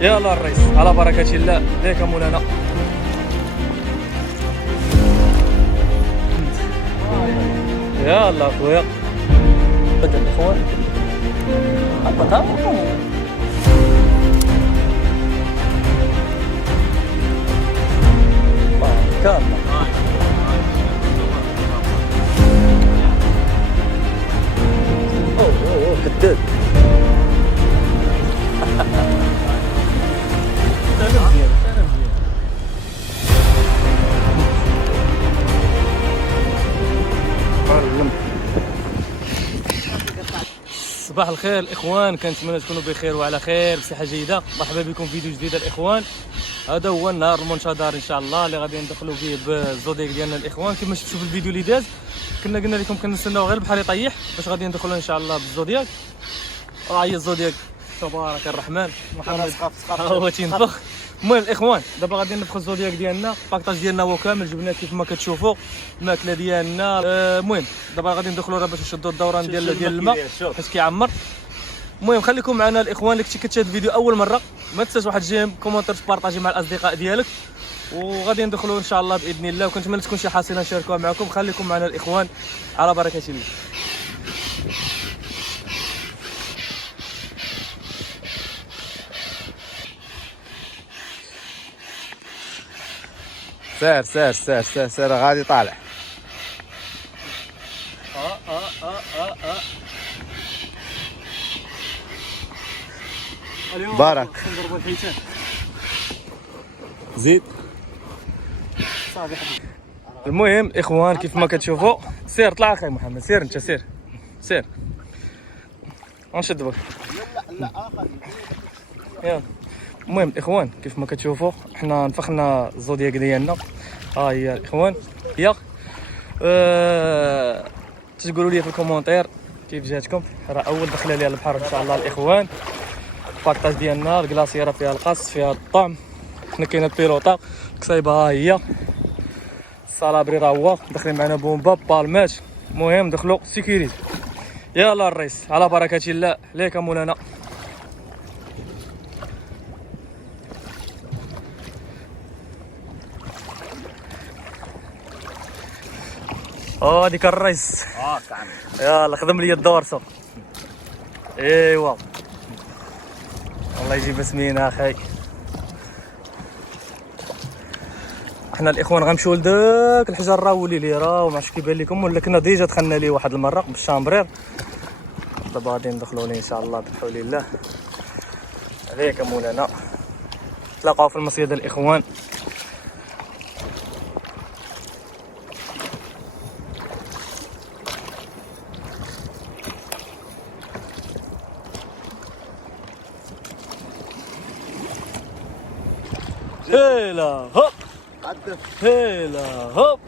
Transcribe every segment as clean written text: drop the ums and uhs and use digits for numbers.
يلا الريس على بركة الله. ليك مولانا. يلا اخويا بدل الاخوان حطها كامله. اوه كداب. صباح الخير الاخوان، كنتمنى تكونوا بخير وعلى خير بصحه جيده. مرحبا بكم في فيديو جديد الاخوان. هذا هو النهار المنتظر ان شاء الله اللي غادي ندخلوا فيه بالزودياك ديالنا الاخوان. كما شفتوا في الفيديو اللي داز كنا قلنا لكم كنستناو غير البحر يطيح باش غادي ندخلوا ان شاء الله بالزودياك. هي الزودياك تبارك الرحمن محمد هو تينفخ. المهم الاخوان دابا غادي نفخوا الزودياك ديالنا. الباكطاج ديالنا هو كامل، جبناه كيف ما كتشوفوا الماكله ديالنا. المهم دابا غادي ندخلوا راه باش نشدوا الدوران ديال الماء حيت كيعمر. المهم خليكم معنا الاخوان. اللي كنتي كتشاهد الفيديو اول مره ما تنساش واحد جيم كومونتير تبارطاجي مع الاصدقاء ديالك، وغادي ندخلوا ان شاء الله باذن الله. وكنتمنى تكون شي حصيله نشاركوها معكم. خليكم معنا الاخوان على بركه الله. سير سير سير سير سير غادي طالع. بارك زيد. المهم اخوان كيف ما كتشوفوا سير طلع اخي محمد، سير انت سير سير غنشد بك. يلا المهم اخوان كيف ما كتشوفوا حنا نفخنا الزودياك ديالنا. ها هي الاخوان هي. تقولوا لي في الكومونتير كيف جاتكم. راه اول دخله ليها البحر ان شاء الله الاخوان. الباكطاج ديالنا الكلاصيره فيها القص فيها الطعم. حنا كاينه البيلوطه كصايبه. ها هي الصالابري راه هو داخلين معنا بومبا بالمات. المهم دخلوا سيكوريتي. يلا الريس على بركه الله. ليك مولانا. هذيك الريس. يلا خدم لي الدورسه. ايوا الله يجيب سمينه اخي. احنا الاخوان غنمشيو لذاك الحجر راه ولي لي راه ما عرفتش كيبان لكم ولا كنا ديجا دخلنا ليه واحد المره بالشامبرير. دابا غادي ندخلوا ليه ان شاء الله بحول الله. عليك مولانا. تلاقاو في المصيده الاخوان. هيلا هوب هيلا هوب.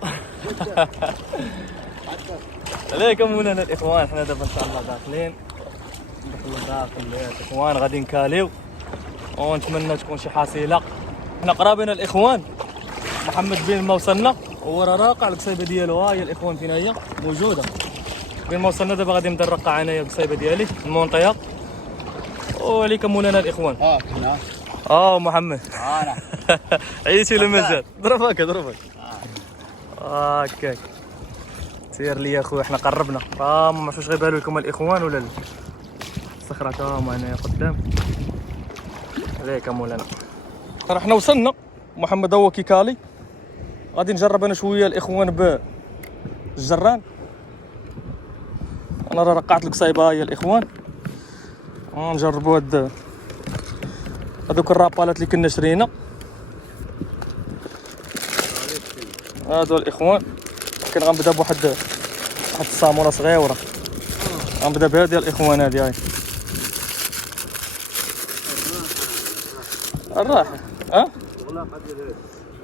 عليكم مولانا الاخوان. حنا دابا ان شاء الله داخلين ندخلوا داخل الاخوان غادي نكاليو ونتمنى تكون شي حصيله. حنا قرابين الاخوان. محمد بين ما وصلنا هو راه راقع القصيبه ديالو. ها هي الاخوان فين هي موجوده. بين ما وصلنا دابا غادي نبدا نرقع انايا القصيبه ديالي المونطيه. وعليكم مولانا الاخوان. هنا محمد انا عييتي ولا مازال؟ ضربك هكاك. سير لي يا خويا حنا قربنا. ما عرفتش غير بالو لكم الاخوان ولا لا. الصخره معنا قدام. عليك مولانا. راه حنا وصلنا. محمد هو كيكالي. غادي نجرب انا شويه الاخوان بالجران. انا راه رقعت القصيبه هي الاخوان. نجربوا هذوك الرابالات اللي كنا شرينا. هادو الاخوان. كان غنبدا بواحد الصاموله صغيره. غنبدا بهذه الاخوان. هذه هاي الراحه.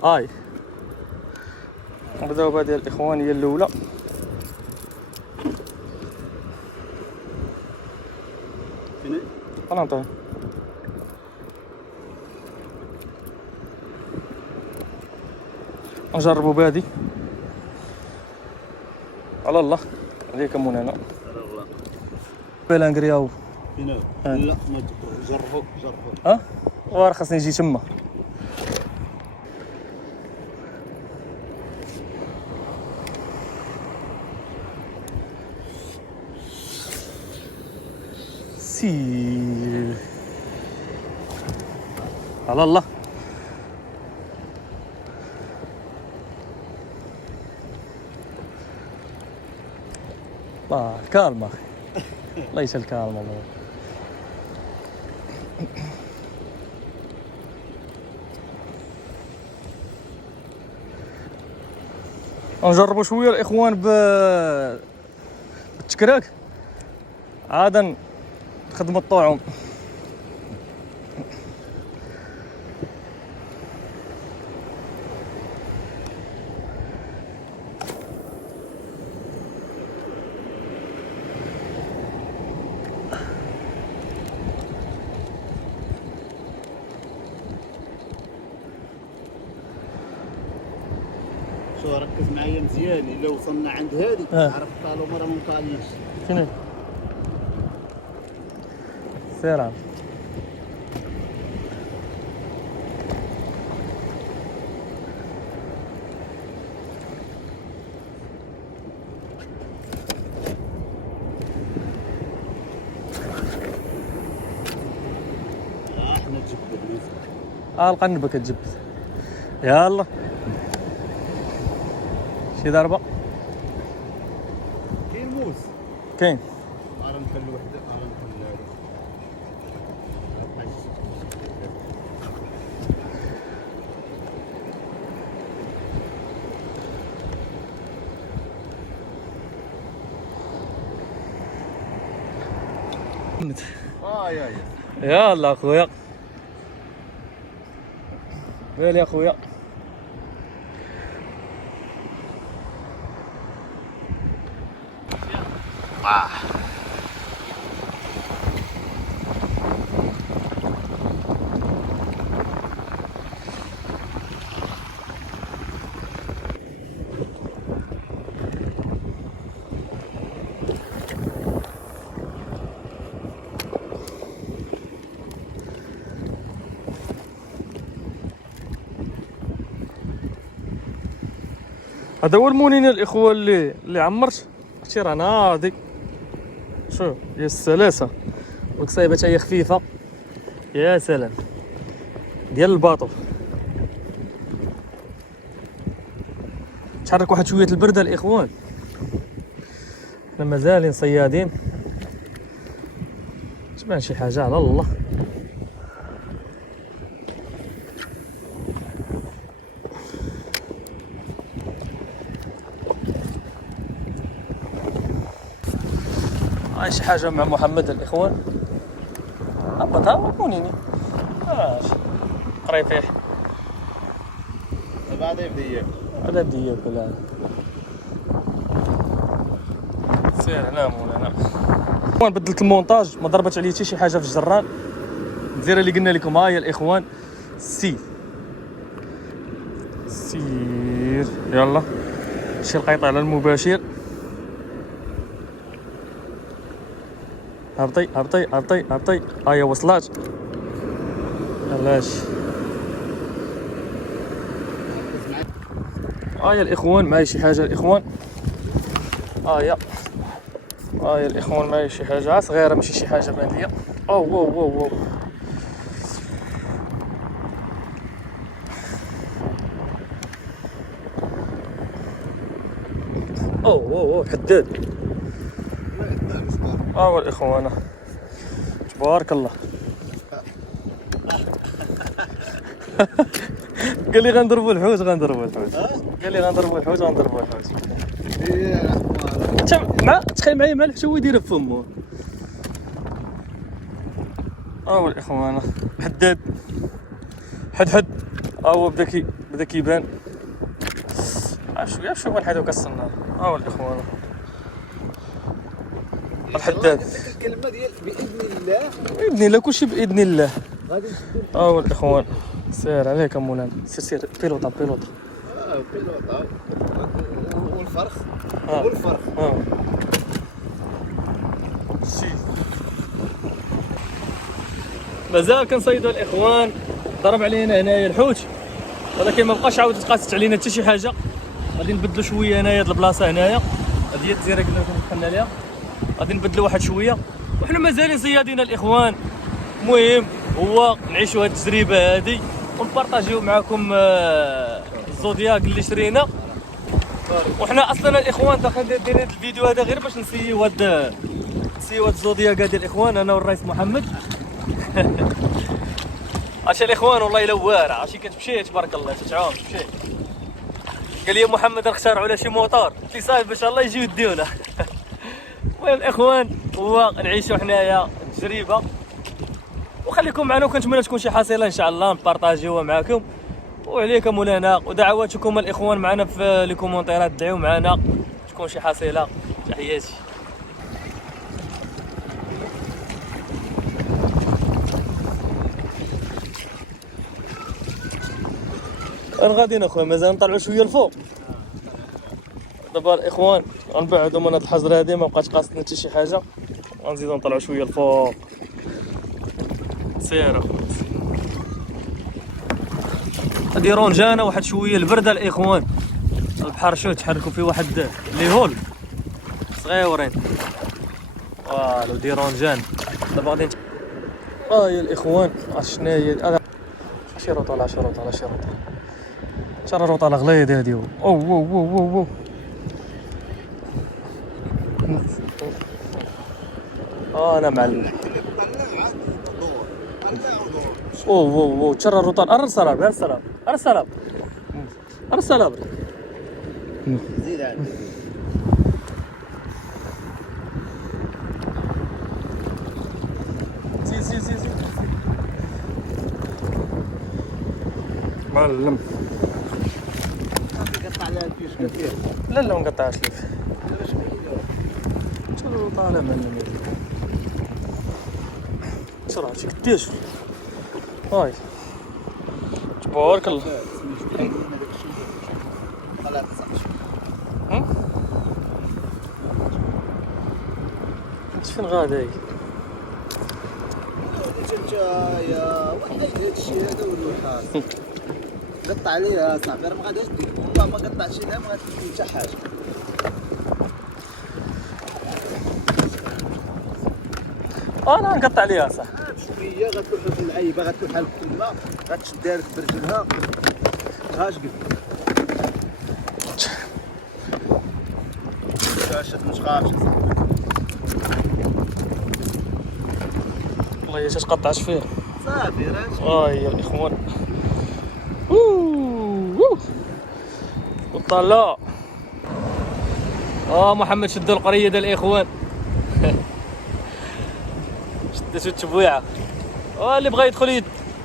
هاي نبداو بهذه الاخوان هي الاولى. انا نعطيه نجربوا بهذه على الله. عليكم مولانا. بلا نقرياو. لا ما جربوا. ها وراه خاصني نجي تما. سير على الله. الكالم اخي، ليس الكالم والله. نجربوا شويه الاخوان بالتكراك، عادا نخدموا الطعوم. شو ركز معايا مزيان، الا وصلنا عند هذه عرفت طالو مرة ما مطالناش. شنو سير عم احنا تجبدنا القنبه كتجبد. يلا شي ضربه كاين موس. كاين. راه نخلي وحده، راه نخلي يا يلا اخويا، ويلي اخويا. هذا هو المونين الاخوه اللي عمرت. شتي راه ناضي. شوف يا السلاسه، والقصيبه حتى هي خفيفه. يا سلام ديال الباطو. تحرك واحد شويه البرده الاخوان، حنا مازالين صيادين. تبان شي حاجه على الله. هاي شي حاجه مع محمد الاخوان. هبط ها مونيني قريفيح. بعد يبدا ياكل. هذا بدا ياكل. هذا سير هنا مولانا. الاخوان بدلت المونتاج، ما ضربت عليه حتى شي حاجه في الجران. الجزيره اللي قلنا لكم ها هي الاخوان. سير يلا شي القيط على المباشر. هبطي هبطي هبطي هبطي. هاهي وصلات. علاش هاهي الاخوان معايا شي حاجه الاخوان. هاهي الاخوان معايا شي حاجه صغيره ماشي شي حاجه بان ليا. واو واو واو واو حداد. هو الاخوان تبارك الله. قال لي غنضربوا الحوت قال لي غنضربوا الحوت تخيل معايا مالح شو يدير في فمه. هو الاخوان حداد حد هو بدا كيبان. شوف واحد هذا كالصنار. هو الاخوان الحداد. الكلمه ديال باذن الله كلشي باذن الله. غادي نشدو. هو الاخوان سير عليك مولانا. سير بيلوطا. بيلوطا والفرخ مازال كنصيدوا الاخوان. ضرب علينا هنايا الحوت، ولكن ما بقاش عاود تقاست علينا حتى شي حاجه. غادي نبدلوا شويه هنايا هاد البلاصه هنايا، هذه هي الجزيره قلنا لكم دخلنا ليها، غادي نبدلوا واحد شويه وحنا مازالين صيادين الاخوان. المهم هو نعيشوا هاد التجربه هادي ونبارطاجيو معكم الزودياك اللي شرينا. وحنا اصلا الاخوان دايرين هاد الفيديو هذا غير باش نسيو هاد الزودياك هادي الاخوان، انا والرئيس محمد. عشان الاخوان والله الا واعره، عرفتي كتمشي تبارك الله تتعاون تمشي. قال لي محمد نختاروا على شي موطور، قلت لي صافي ان شاء الله يجيو يديونا. المهم الاخوان هو نعيشوا حنايا التجربه وخليكم معنا، وكنتمنى تكون شي حصيله ان شاء الله نبارطاجيوها معكم. وعليكم مولانا ودعواتكم الاخوان معنا في لي كومونتيرات، دعيو معنا تكون شي حصيله. تحياتي. انا غاديين اخويا مازال نطلعوا شويه الفوق. دابا الاخوان غنبعدوا من هاد الحجره هادي، ما بقاتش قاصدنا حتى شي حاجه، غنزيدوا نطلعوا شويه الفوق. سير هادي رونجانه واحد شويه البرده الاخوان. البحر شوف تحركوا فيه واحد لي هول صغيورين. والو دي رونجان. دابا غادي يا الاخوان شنو هي هذا؟ شي روطه شي روطه شي روطه شرا روطه غليظ هادي. او انا معلم. او تشرى الروطان. ارسلها زيد عاد. زيد معلم. قطع عليها الفيش كثير. لا ما نقطعش لك. شنو طالع معلم؟ بسرعة شي قداش؟ هاي تبارك الله. انت فين غادي؟ يا وحيد هاد الشيء هذا والروحات. قطع عليها صاحبي، راه ما غاديش دير، والله ما قطعتش لها ما غاديش حتى حاجه. انا نقطع عليها صح. بشويه غتلوحها في العيبه، غتلوحها الكلمه، غتشدها لك برجلها. هاش قلت ما تخافش والله يا تقطعش فيه صافي راه يا الاخوان. وطلع محمد شدوا القريه ديال الاخوان. شدتو التبويعه. اللي بغى يدخل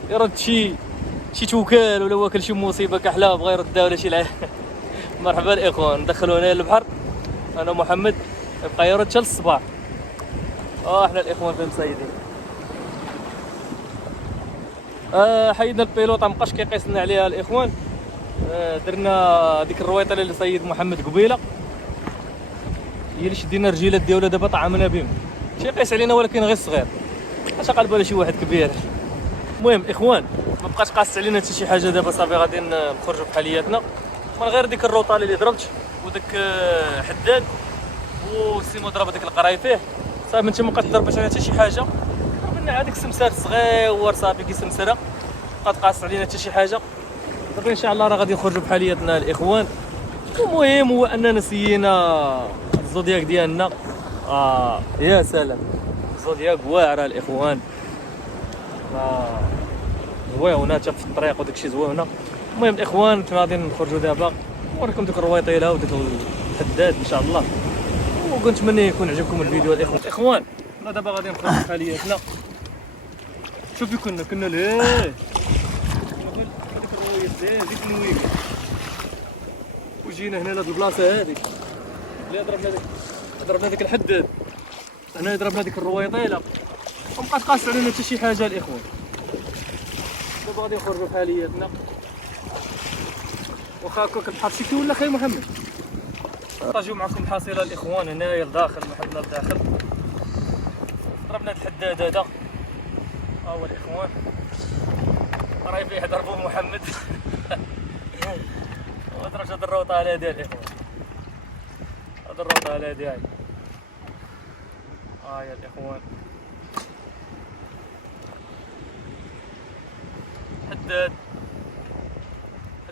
يرد شي توكال ولا واكل شي مصيبه كحله بغى يردها ولا شي لعب. مرحبا الاخوان، ندخلوا هنا للبحر انا محمد، يبقى يرد حتى للصباح. احنا الاخوان في مصيدين. حيدنا البيلوطه مابقاش كيقيس لنا عليها الاخوان. درنا ديك الرويطه اللي صيد محمد قبيله، هي اللي شدينا الرجيلات ديالها دابا طعمنا بهم. شي يقيس علينا ولكن غير صغير، اش قلب على شي واحد كبير. المهم اخوان ما بقاش قاصت علينا حتى شي حاجه، دابا صافي غادي نخرجوا بحالياتنا من غير ديك الروطه اللي ضربت وداك حداد وسيمو ضرب ديك القرايفيه. صافي من تما ما ضربت علينا حتى شي حاجه. ضربنا هذاك السمسار صغير صافي كيسمسره، بقات قاصت علينا حتى شي حاجه. دابا ان شاء الله راه غادي نخرجوا بحالياتنا الاخوان. المهم هو اننا سينا الزودياك ديالنا. يا سلام الزودياك واعره الاخوان. زويونه حتى في الطريق وداكشي زويونه. المهم الاخوان غادي نخرجوا دابا نوريكم ديك الرويطيله وديك الحداد ان شاء الله، وكنتمنى يكون عجبكم الفيديو الاخوان. حنا دابا غادي نخرجوا بحالياتنا. شوفي كنا ليه هذيك الرويط ديك النويك، وجينا هنا لهاد البلاصه هذيك اللي ضربنا ديك الحداد. هنا ضربنا ديك الرويطيله ومبقاش قاص علينا حتى شي حاجه الاخوان. دابا غادي نخرجوا بحالياتنا. واخا هكاك البحر شتي ولا خاي محمد. نطاجيو معكم حاصله الاخوان هنايا لداخل، محلنا لداخل. ضربنا هاد الحداد هذا هو الاخوان. راهي فيه يحضر بو محمد. ودرج هاد الروطه على ديال الاخوان، هاد الروطه على ديال يا الاخوان.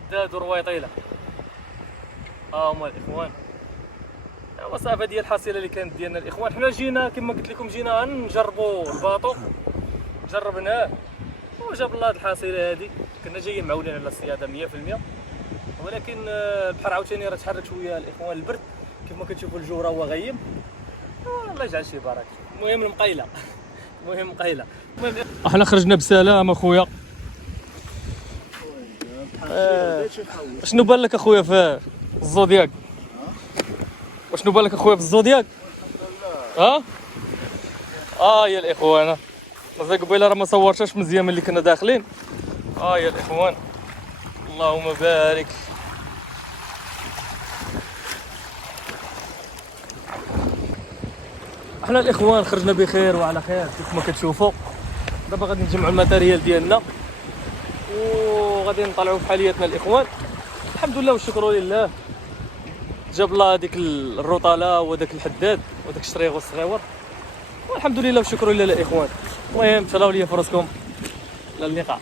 حداد ورويطيله هما الاخوان. ايوا صافي هذه هي الحصيله اللي كانت ديالنا الاخوان. حنا جينا كما قلت لكم جينا نجربوا الباطو، جربناه وجاب الله هاد الحصيله هذه. كنا جايين معولين على الصياده 100%، ولكن البحر عاوتاني راه تحرك شويه الاخوان، البرد كما كتشوفوا الجو راه هو غيم. الله يجعل شي بركه. المهم المقيله، المهم مقيله. المهم احنا خرجنا بسلام اخويا. شنو بان لك اخويا في الزودياك؟ وشنو بان لك اخويا في الزودياك؟ يا الاخوان مازال قبيله راه ما صورتهاش مزيان ملي كنا داخلين. يا الاخوان اللهم بارك. احنا الاخوان خرجنا بخير وعلى خير كيف ما كتشوفوا. دابا غادي نجمعوا الماتيريال ديالنا وغادي نطلعوا في حالياتنا الاخوان. الحمد لله والشكر لله، جاب الله هذيك الروطاله وذاك الحداد وذاك الشريغ والصغيور، والحمد لله والشكر لله الاخوان. المهم تهلاو ليا فراسكم، الى اللقاء.